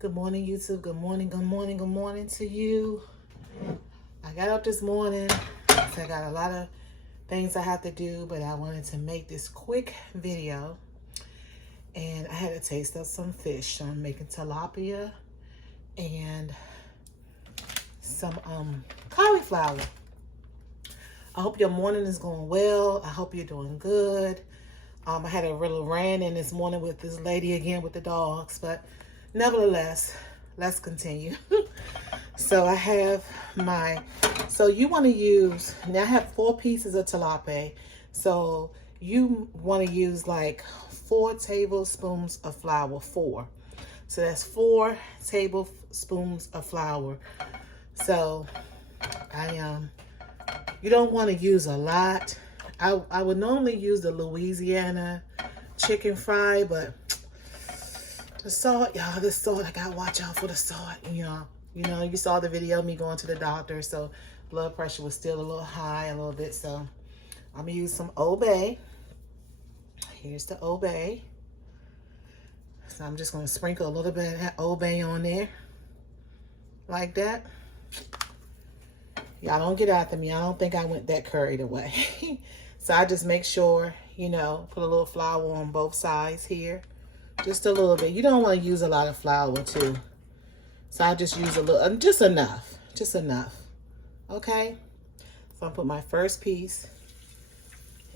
Good morning, YouTube. Good morning, good morning, good morning to you. I got up this morning, so I got a lot of things I have to do, but I wanted to make this quick video. And I had a taste of some fish. So I'm making tilapia and some cauliflower. I hope your morning is going well. I hope you're doing good. I had a little rant in this morning with this lady again with the dogs, but nevertheless, let's continue. So I have so you want to use, now I have 4 pieces of tilapia. So you want to use like 4 tablespoons of flour, 4. So that's 4 tablespoons of flour. So you don't want to use a lot. I would normally use the Louisiana chicken fry, but the salt, y'all, the salt, I gotta watch out for the salt, you saw the video of me going to the doctor, so blood pressure was still a little high, a little bit, so I'm gonna use some Old Bay. Here's the Old Bay. So I'm just gonna sprinkle a little bit of that Old Bay on there, like that. Y'all don't get after me. I don't think I went that carried away. So I just make sure, put a little flour on both sides here. Just a little bit. You don't want to use a lot of flour too. So I just use a little, just enough. Just enough. Okay? So I'll put my first piece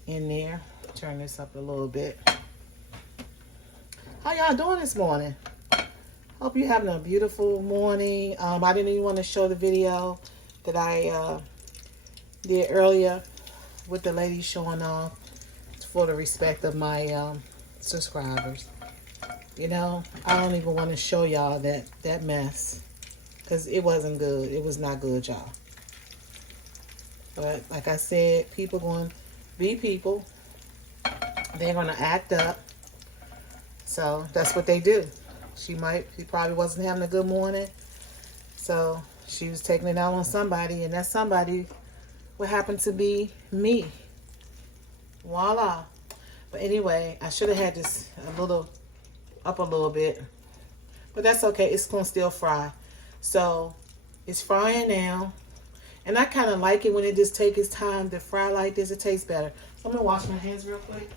in there. Turn this up a little bit. How y'all doing this morning? Hope you're having a beautiful morning. I didn't even want to show the video that I did earlier with the lady showing off for the respect of my subscribers. I don't even want to show y'all that mess because it wasn't good. It was not good, y'all. But like I said, people going to be people. They're going to act up. So that's what they do. She probably wasn't having a good morning. So she was taking it out on somebody, and that somebody would happen to be me. Voila. But anyway, I should have had this up a little bit. But that's okay. It's going to still fry. So it's frying now. And I kind of like it when it just takes its time to fry like this. It tastes better. So I'm going to wash my hands real quick.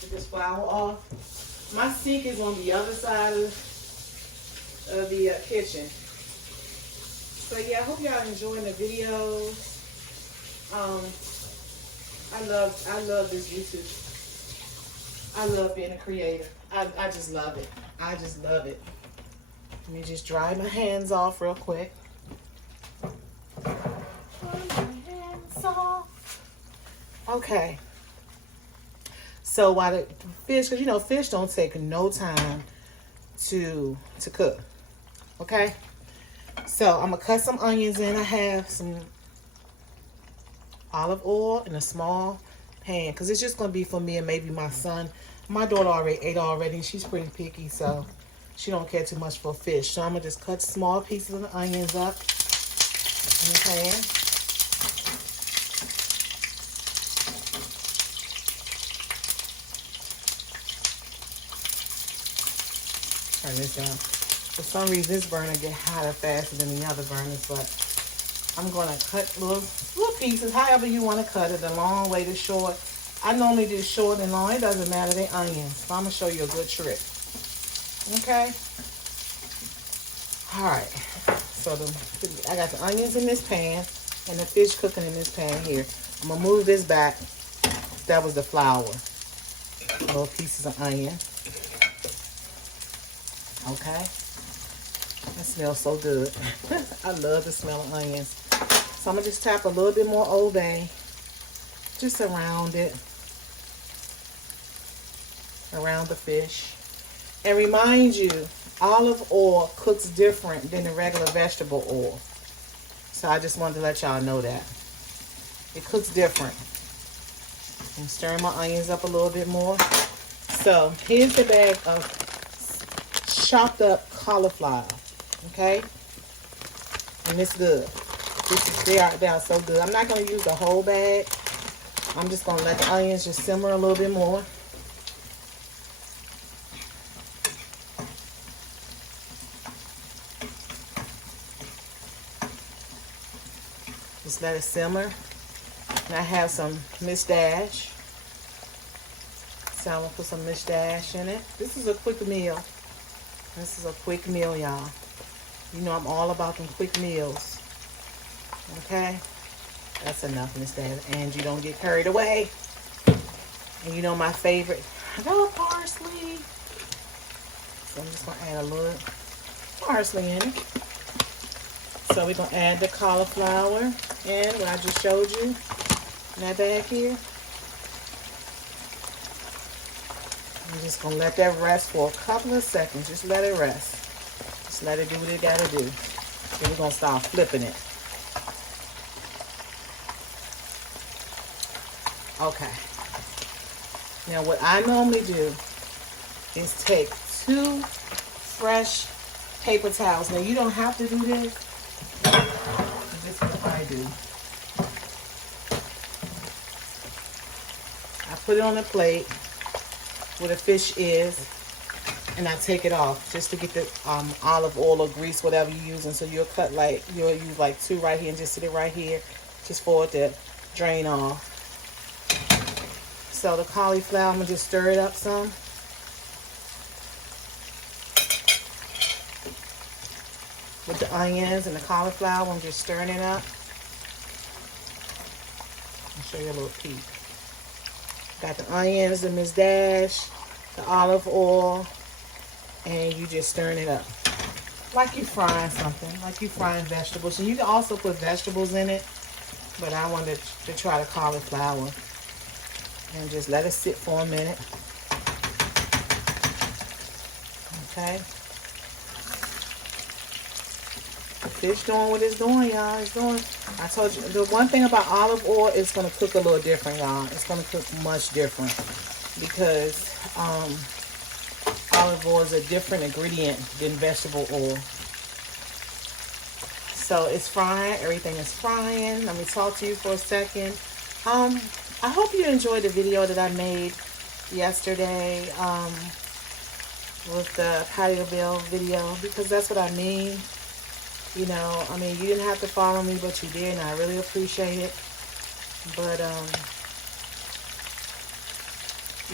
Get this flour off. My sink is on the other side of the kitchen. So yeah, I hope y'all enjoying the videos. I love this YouTube. I love being a creator. I just love it. I just love it. Let me just dry my hands off real quick. Dry my hands off. Okay. So while the fish, because fish don't take no time to cook. Okay. So I'm going to cut some onions in. I have some olive oil in a small pan because it's just going to be for me and maybe my son. My daughter already ate already. She's pretty picky, so she don't care too much for fish. So I'm going to just cut small pieces of the onions up in the pan. Turn this down. For some reason, this burner get hotter faster than the other burners, but I'm going to cut little pieces, however you want to cut it, the long way to short. I normally do short and long. It doesn't matter. They're onions. So I'm going to show you a good trick. Okay? All right. So I got the onions in this pan and the fish cooking in this pan here. I'm going to move this back. That was the flour. Little pieces of onion. Okay? That smells so good. I love the smell of onions. So I'm going to just tap a little bit more Old Bay. Just around it. Around the fish. And remind you, olive oil cooks different than the regular vegetable oil. So I just wanted to let y'all know that. It cooks different. I'm stirring my onions up a little bit more. So here's the bag of chopped up cauliflower. Okay? And it's good. They are so good. I'm not going to use the whole bag. I'm just going to let the onions just simmer a little bit more. Just let it simmer. And I have some Miss Dash. So I'm going to put some Miss Dash in it. This is a quick meal. This is a quick meal, y'all. You know I'm all about them quick meals. Okay? That's enough, Miss Dash. And you don't get carried away. And you know my favorite. I got parsley. So I'm just going to add a little parsley in it. So we're going to add the cauliflower and what I just showed you in that bag here. I'm just going to let that rest for a couple of seconds. Just let it rest. Just let it do what it got to do. Then we're going to start flipping it. Okay. Now what I normally do is take 2 fresh paper towels. Now you don't have to do this. This is what I do. I put it on a plate where the fish is, and I take it off just to get the olive oil or grease, whatever you're using. So you'll use like 2 right here and just sit it right here just for it to drain off. So the cauliflower, I'm gonna just stir it up some. With the onions and the cauliflower, I'm just stirring it up. I'll show you a little peek. Got the onions, the Miss Dash, the olive oil, and you just stirring it up. Like you frying something, like you frying vegetables. And you can also put vegetables in it, but I wanted to try the cauliflower. And just let it sit for a minute. Okay. The fish doing what it's doing, y'all. It's doing. I told you, the one thing about olive oil, it's going to cook a little different, y'all. It's going to cook much different because olive oil is a different ingredient than vegetable oil. So it's frying. Everything is frying. Let me talk to you for a second. I hope you enjoyed the video that I made yesterday with the patio bill video, because that's what I mean. You know, I mean, you didn't have to follow me, but you did, and I really appreciate it. But,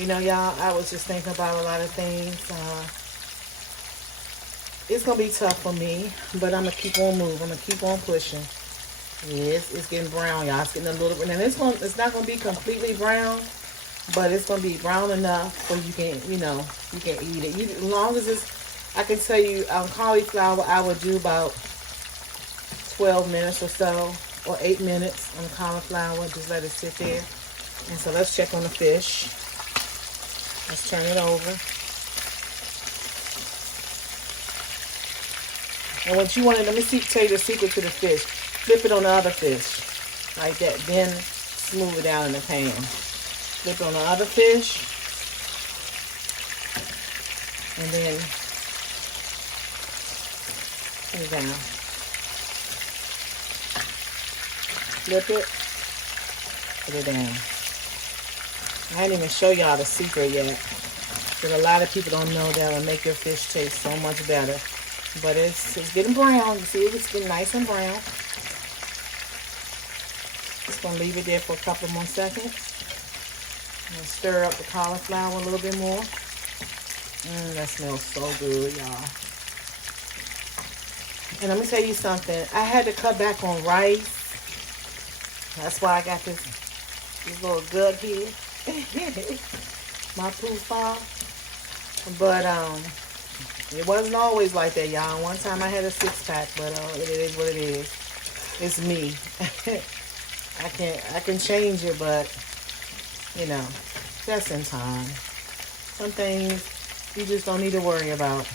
you know, y'all, I was just thinking about a lot of things. It's going to be tough for me, but I'm going to keep on moving. I'm going to keep on pushing. Yes, it's getting brown, y'all. It's getting a little bit. And it's not going to be completely brown, but it's going to be brown enough so you can, you know, you can eat it. As long as it's, I can tell you, cauliflower, I would do about 12 minutes or so, or 8 minutes on the cauliflower. Just let it sit there. And so let's check on the fish. Let's turn it over. And what you want to, let me tell you the secret to the fish. Flip it on the other fish, like that. Then smooth it out in the pan. Flip it on the other fish, and then put it down. Flip it, put it down. I didn't even show y'all the secret yet, but a lot of people don't know that will make your fish taste so much better. But it's getting brown. You see, it's getting nice and brown. Just gonna leave it there for a couple more seconds. And stir up the cauliflower a little bit more. That smells so good, y'all. And let me tell you something. I had to cut back on rice. That's why I got this little gut here. My poo-fa. But it wasn't always like that, y'all. One time I had a 6-pack, but it is what it is. It's me. I can change it, but you know, that's in time. Some things you just don't need to worry about.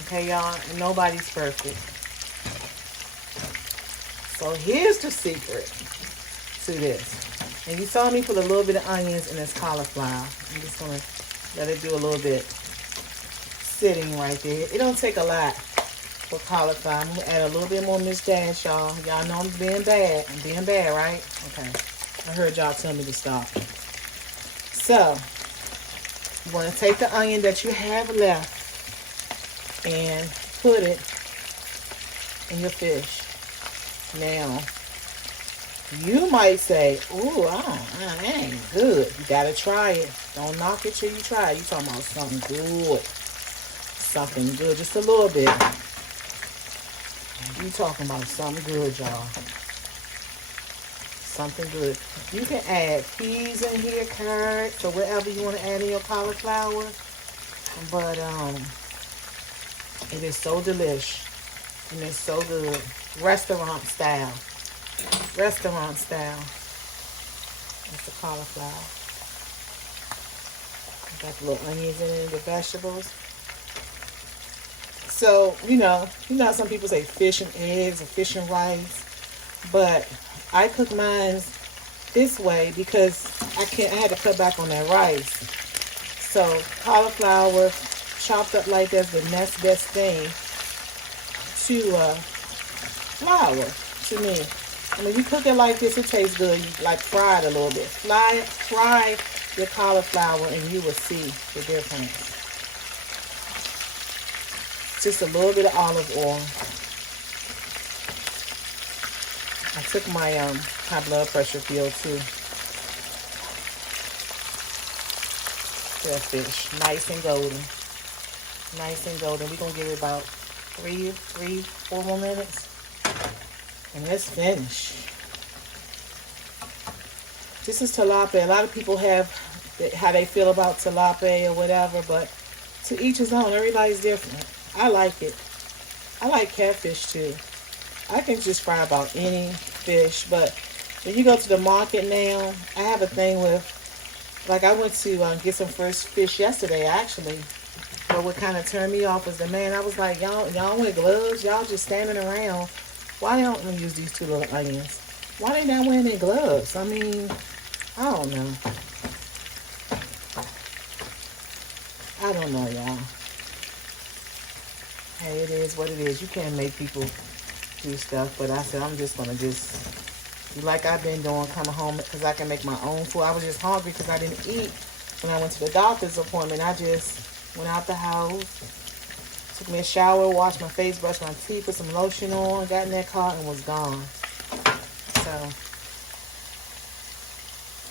Okay, y'all? Nobody's perfect. So here's the secret to this. And you saw me put a little bit of onions in this cauliflower. I'm just gonna let it do a little bit sitting right there. It don't take a lot for cauliflower. I'm gonna add a little bit more Miss Dash, y'all. Y'all know I'm being bad. I'm being bad, right? Okay. I heard y'all tell me to stop. So, you want to take the onion that you have left and put it in your fish. Now, You might say, ooh, that ain't good. You gotta try it. Don't knock it till you try it. You talking about something good. Something good. Just a little bit. You talking about something good, y'all. Something good. You can add peas in here, carrots, or whatever you want to add in your cauliflower. But it is so delish. And it's so good. Restaurant style. Restaurant style. That's the cauliflower. Got the little onions in it, the vegetables. So, you know some people say fish and eggs or fish and rice. But I cook mine this way because I had to cut back on that rice. So cauliflower chopped up like that's the next best thing to flour to me. And when you cook it like this, it tastes good. You like fry it a little bit. Fry your cauliflower and you will see the difference. Just a little bit of olive oil. I took my high blood pressure pill too. That fish, nice and golden. Nice and golden. We're gonna give it about 4 more minutes. And let's finish. This is tilapia. A lot of people have how they feel about tilapia or whatever, but to each his own. Everybody's different. I like it. I like catfish too. I can just fry about any fish, but when you go to the market now, I have a thing with, like I went to get some fresh fish yesterday actually, but what kind of turned me off was the man. I was like, y'all wear gloves? Y'all just standing around. Why don't we use these 2 little onions? Why they not wearing their gloves? I mean, I don't know. I don't know, y'all. Hey, it is what it is. You can't make people do stuff, but I said I'm just gonna like I've been doing, coming home because I can make my own food. I was just hungry because I didn't eat when I went to the doctor's appointment. I just went out the house, took me a shower, washed my face, brushed my teeth, put some lotion on, got in that car and was gone. So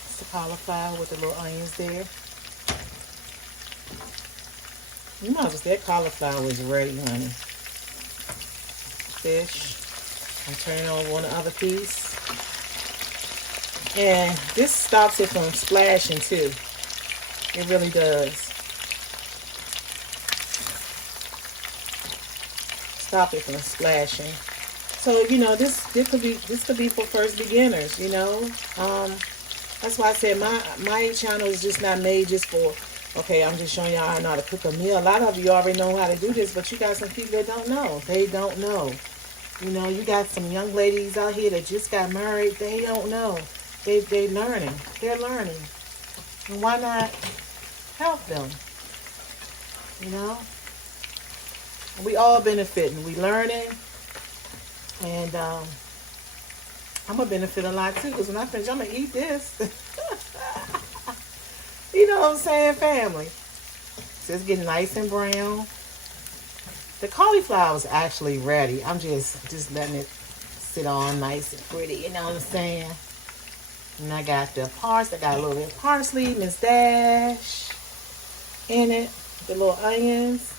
it's the cauliflower with the little onions there. You might as well say that cauliflower is ready, honey. Fish. I'm turning over on the other piece. And this stops it from splashing too. It really does. Stop it from splashing. So, this could be for first beginners, That's why I said my channel is just not made just for, okay, I'm just showing y'all how to cook a meal. A lot of you already know how to do this, but you got some people that don't know. They don't know. You got some young ladies out here that just got married. They don't know. They learning. They're learning. And why not help them? We all benefiting. We learning. And I'm going to benefit a lot too. Because when I finish, I'm going to eat this. You know what I'm saying, family? So it's getting nice and brown. The cauliflower is actually ready. I'm just letting it sit on nice and pretty. You know what I'm saying? And I got the parsley. I got a little bit of parsley, Miss Dash in it. The little onions.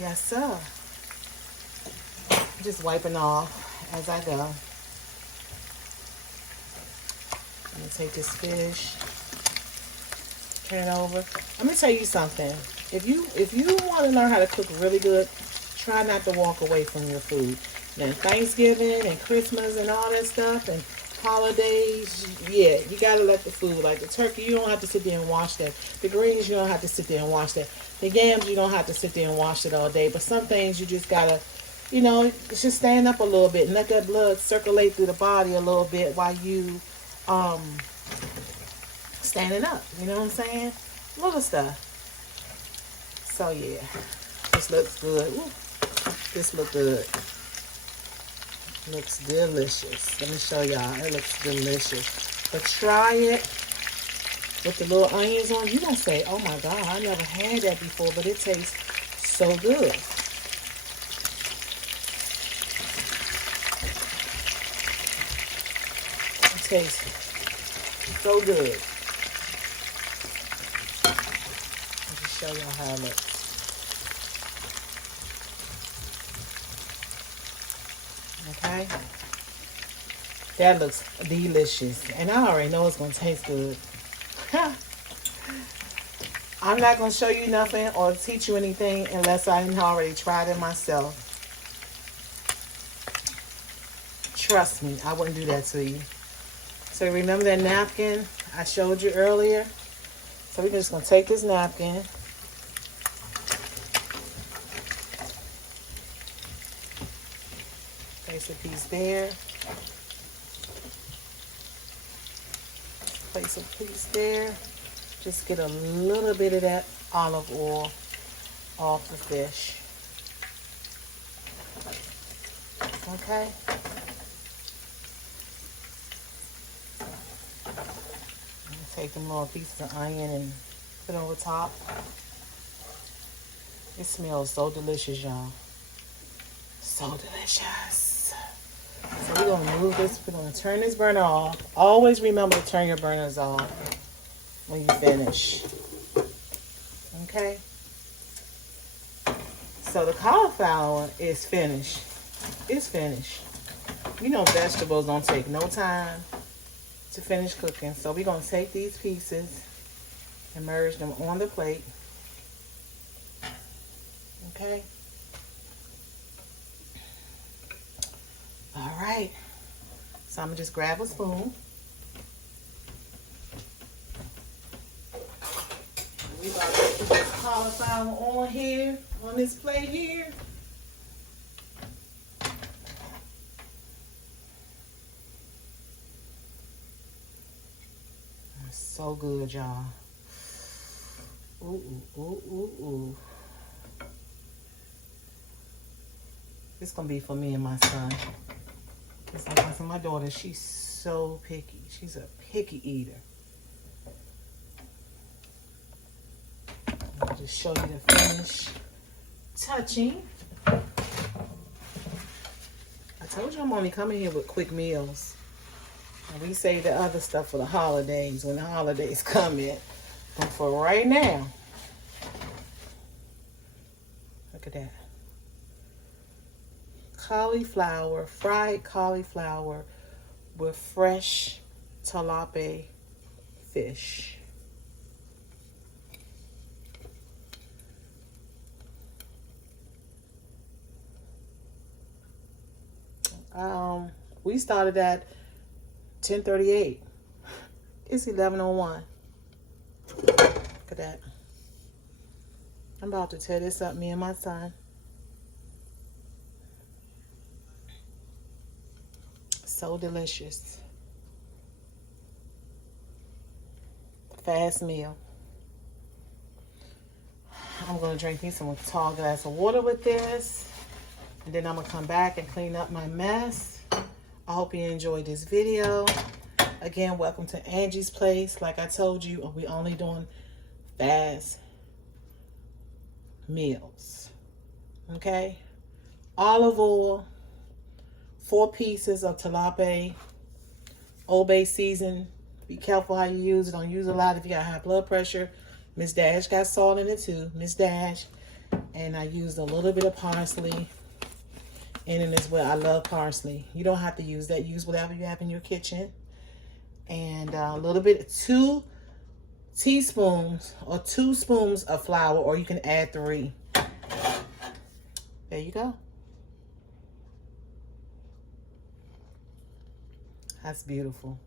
Yes, sir. Just wiping off as I go. Let me take this fish. Turn it over. Let me tell you something. If you want to learn how to cook really good, try not to walk away from your food. Now, Thanksgiving and Christmas and all that stuff and holidays, yeah, you got to let the food, like the turkey, you don't have to sit there and wash that. The greens, you don't have to sit there and wash that. The yams, you don't have to sit there and wash it all day. But some things you just got to, just stand up a little bit and let that blood circulate through the body a little bit while you standing up. You know what I'm saying? Little stuff. So yeah, this looks good. Ooh, this looks good. Looks delicious. Let me show y'all. It looks delicious. But try it with the little onions on. You're going to say, oh my God, I never had that before, but it tastes so good. tastes so good. I'll just show y'all how it looks. Okay. That looks delicious. And I already know it's going to taste good. I'm not going to show you nothing or teach you anything unless I already tried it myself. Trust me, I wouldn't do that to you. So remember that napkin I showed you earlier? So we're just going to take this napkin. Place a piece there. Place a piece there. Just get a little bit of that olive oil off the fish. Okay. Take them little pieces of onion and put it over top. It smells so delicious, y'all. So delicious. So we're going to move this. We're going to turn this burner off. Always remember to turn your burners off when you finish. Okay? So the cauliflower is finished. It's finished. You know vegetables don't take no time to finish cooking. So we're going to take these pieces and merge them on the plate. Okay. All right. So I'm going to just grab a spoon. We're about to put this cauliflower on here, on this plate here. So good, y'all. Ooh, ooh, ooh, ooh, ooh. This gonna be for me and my son. It's like my daughter, she's so picky. She's a picky eater. I'll just show you the finish touching. I told you I'm only coming here with quick meals. We save the other stuff for the holidays when the holidays come in. But for right now, look at that. Cauliflower, fried cauliflower with fresh tilapia fish. We started at 10:38. It's 11:01. Look at that. I'm about to tear this up, me and my son. So delicious. Fast meal. I'm going to drink me some tall glass of water with this. And then I'm going to come back and clean up my mess. I hope you enjoyed this video. Again, welcome to Angie's Place. Like I told you, we only doing fast meals. Okay? Olive oil, 4 pieces of tilapia, Old Bay season. Be careful how you use it. Don't use a lot if you got high blood pressure. Miss Dash got salt in it too. Miss Dash. And I used a little bit of parsley in it as well. I love parsley. You don't have to use that. Use whatever you have in your kitchen. And a little bit, 2 teaspoons or 2 spoons of flour, or you can add 3. There you go. That's beautiful.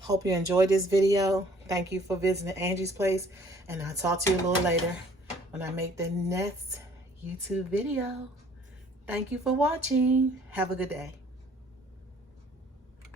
Hope you enjoyed this video. Thank you for visiting Angie's Place. And I'll talk to you a little later when I make the next YouTube video. Thank you for watching. Have a good day.